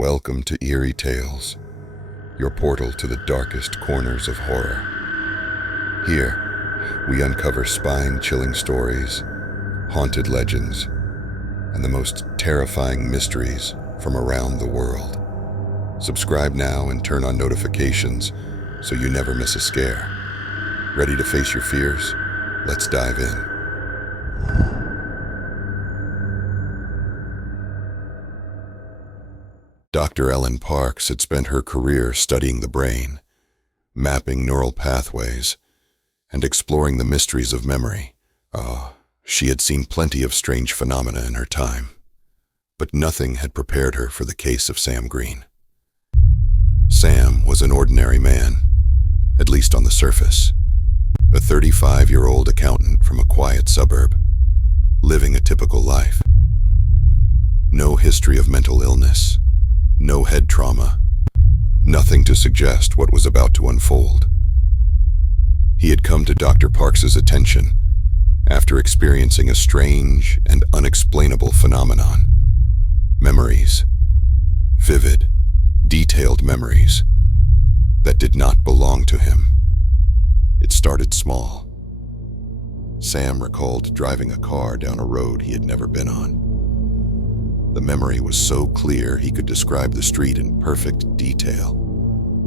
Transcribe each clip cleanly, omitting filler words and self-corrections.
Welcome to Eerie Tales, your portal to the darkest corners of horror. Here, we uncover spine-chilling stories, haunted legends, and the most terrifying mysteries from around the world. Subscribe now and turn on notifications so you never miss a scare. Ready to face your fears? Let's dive in. Dr. Ellen Parks had spent her career studying the brain, mapping neural pathways, and exploring the mysteries of memory. She had seen plenty of strange phenomena in her time, but nothing had prepared her for the case of Sam Green. Sam was an ordinary man, at least on the surface, a 35-year-old accountant from a quiet suburb, living a typical life. No history of mental illness, no head trauma, nothing to suggest what was about to unfold. He had come to Dr. Parks's attention after experiencing a strange and unexplainable phenomenon. Memories, vivid, detailed memories that did not belong to him. It started small. Sam recalled driving a car down a road he had never been on. The memory was so clear he could describe the street in perfect detail,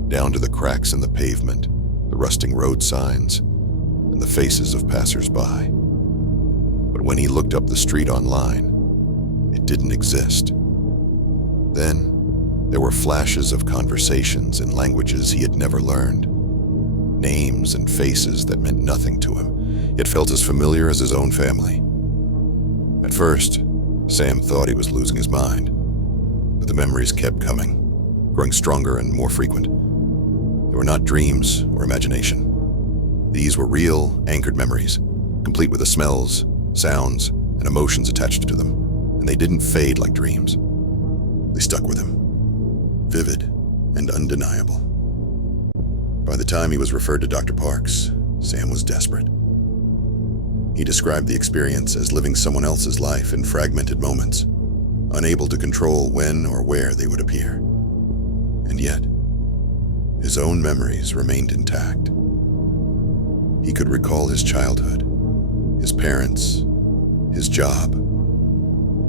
down to the cracks in the pavement, the rusting road signs, and the faces of passers-by. But when he looked up the street online, it didn't exist. Then, there were flashes of conversations in languages he had never learned, names and faces that meant nothing to him, yet felt as familiar as his own family. At first, Sam thought he was losing his mind, but the memories kept coming, growing stronger and more frequent. They were not dreams or imagination. These were real, anchored memories, complete with the smells, sounds, and emotions attached to them, and they didn't fade like dreams. They stuck with him, vivid and undeniable. By the time he was referred to Dr. Parks, Sam was desperate. He described the experience as living someone else's life in fragmented moments, unable to control when or where they would appear. And yet, his own memories remained intact. He could recall his childhood, his parents, his job.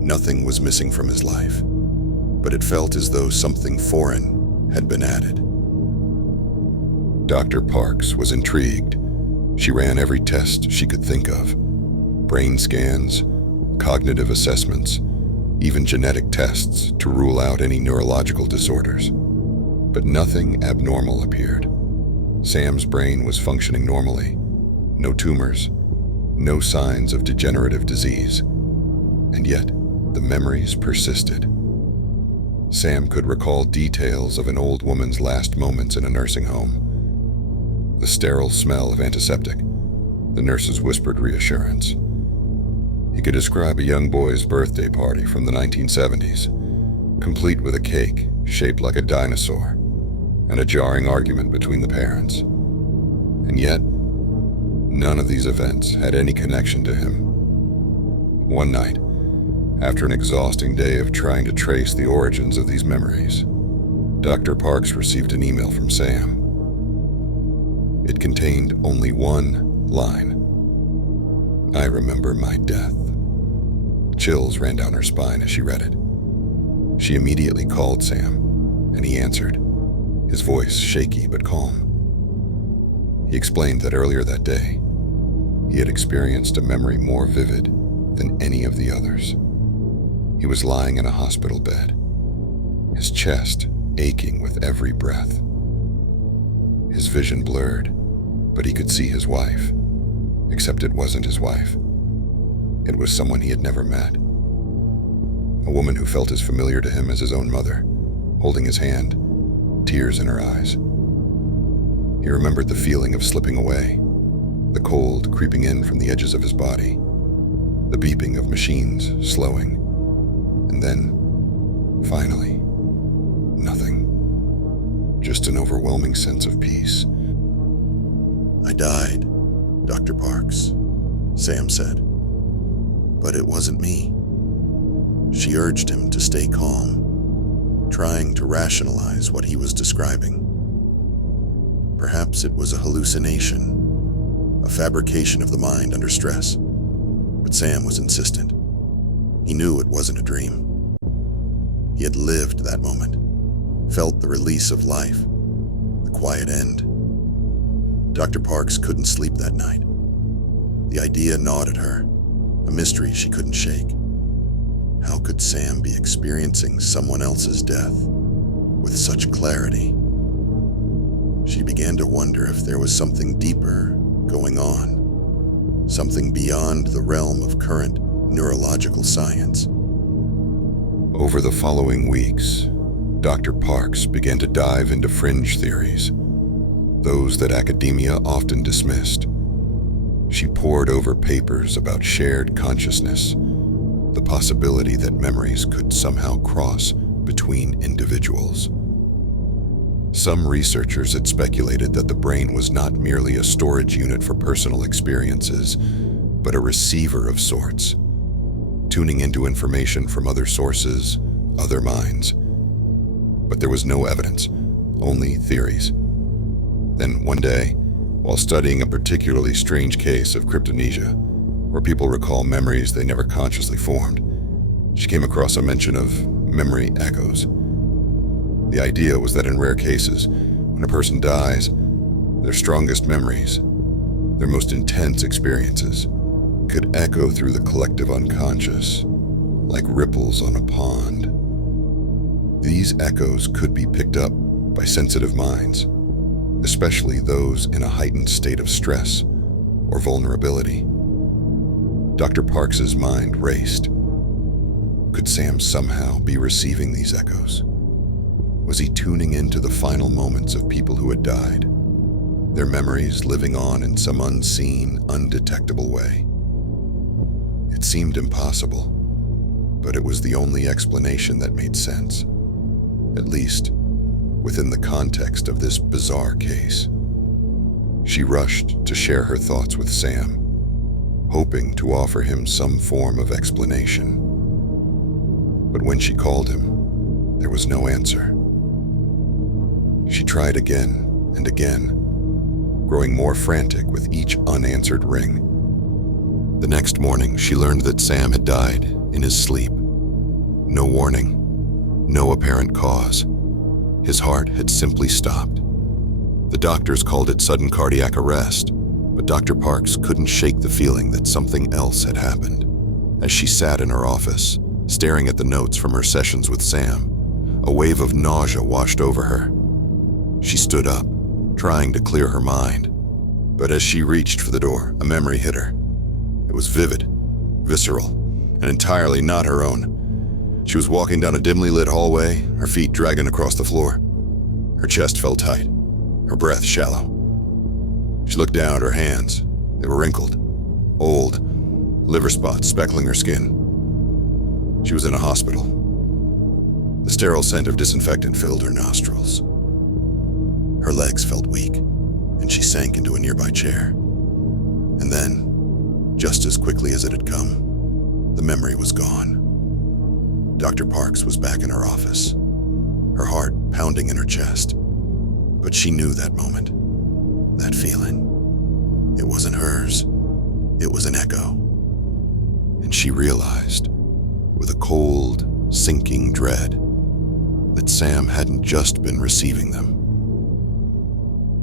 Nothing was missing from his life, but it felt as though something foreign had been added. Dr. Parks was intrigued. She ran every test she could think of. Brain scans, cognitive assessments, even genetic tests to rule out any neurological disorders. But nothing abnormal appeared. Sam's brain was functioning normally. No tumors, no signs of degenerative disease. And yet, the memories persisted. Sam could recall details of an old woman's last moments in a nursing home. The sterile smell of antiseptic, the nurse's whispered reassurance. He could describe a young boy's birthday party from the 1970s, complete with a cake shaped like a dinosaur and a jarring argument between the parents. And yet, none of these events had any connection to him. One night, after an exhausting day of trying to trace the origins of these memories, Dr. Parks received an email from Sam. It contained only one line. "I remember my death." Chills ran down her spine as she read it. She immediately called Sam, and he answered, his voice shaky but calm. He explained that earlier that day, he had experienced a memory more vivid than any of the others. He was lying in a hospital bed, his chest aching with every breath. His vision blurred, but he could see his wife, except it wasn't his wife. It was someone he had never met. A woman who felt as familiar to him as his own mother, holding his hand, tears in her eyes. He remembered the feeling of slipping away, the cold creeping in from the edges of his body, the beeping of machines slowing, and then, finally, nothing. Just an overwhelming sense of peace. "I died, Dr. Parks," Sam said. "But it wasn't me." She urged him to stay calm. trying to rationalize what he was describing. Perhaps it was a hallucination, a fabrication of the mind under stress. But Sam was insistent. He knew it wasn't a dream. He had lived that moment, felt the release of life, the quiet end. Dr. Parks couldn't sleep that night. The idea gnawed at her, a mystery she couldn't shake. How could Sam be experiencing someone else's death with such clarity? She began to wonder if there was something deeper going on, something beyond the realm of current neurological science. Over the following weeks, Dr. Parks began to dive into fringe theories, those that academia often dismissed. She pored over papers about shared consciousness, the possibility that memories could somehow cross between individuals. Some researchers had speculated that the brain was not merely a storage unit for personal experiences, but a receiver of sorts, tuning into information from other sources, other minds. But there was no evidence, only theories. Then one day, while studying a particularly strange case of cryptomnesia, where people recall memories they never consciously formed, she came across a mention of memory echoes. The idea was that in rare cases, when a person dies, their strongest memories, their most intense experiences, could echo through the collective unconscious, like ripples on a pond. These echoes could be picked up by sensitive minds, especially those in a heightened state of stress or vulnerability. Dr. Parks's mind raced. Could Sam somehow be receiving these echoes? Was he tuning into the final moments of people who had died, their memories living on in some unseen, undetectable way? It seemed impossible, but it was the only explanation that made sense, at least within the context of this bizarre case. She rushed to share her thoughts with Sam, hoping to offer him some form of explanation. But when she called him, there was no answer. She tried again and again, growing more frantic with each unanswered ring. The next morning, she learned that Sam had died in his sleep. No warning, no apparent cause. His heart had simply stopped. The doctors called it sudden cardiac arrest, but Dr. Parks couldn't shake the feeling that something else had happened. As she sat in her office, staring at the notes from her sessions with Sam, a wave of nausea washed over her. She stood up, trying to clear her mind. But as she reached for the door, a memory hit her. It was vivid, visceral, and entirely not her own. She was walking down a dimly lit hallway, her feet dragging across the floor. Her chest felt tight, her breath shallow. She looked down at her hands. They were wrinkled, old, liver spots speckling her skin. She was in a hospital. The sterile scent of disinfectant filled her nostrils. Her legs felt weak, and she sank into a nearby chair. And then, just as quickly as it had come, the memory was gone. Dr. Parks was back in her office, her heart pounding in her chest. But she knew that moment, that feeling. It wasn't hers. It was an echo. And she realized, with a cold, sinking dread, that Sam hadn't just been receiving them.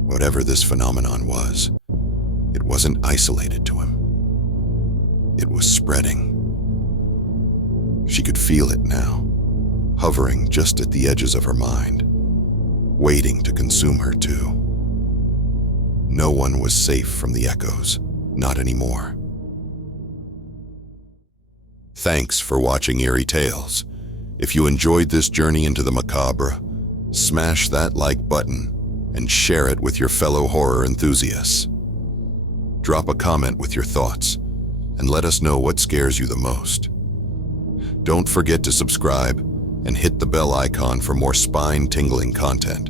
Whatever this phenomenon was, it wasn't isolated to him. It was spreading. She could feel it now, hovering just at the edges of her mind, waiting to consume her too. No one was safe from the echoes, not anymore. Thanks for watching Eerie Tales. If you enjoyed this journey into the macabre, smash that like button and share it with your fellow horror enthusiasts. Drop a comment with your thoughts and let us know what scares you the most. Don't forget to subscribe and hit the bell icon for more spine-tingling content.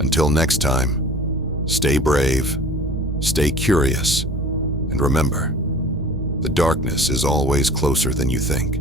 Until next time, stay brave, stay curious, and remember, the darkness is always closer than you think.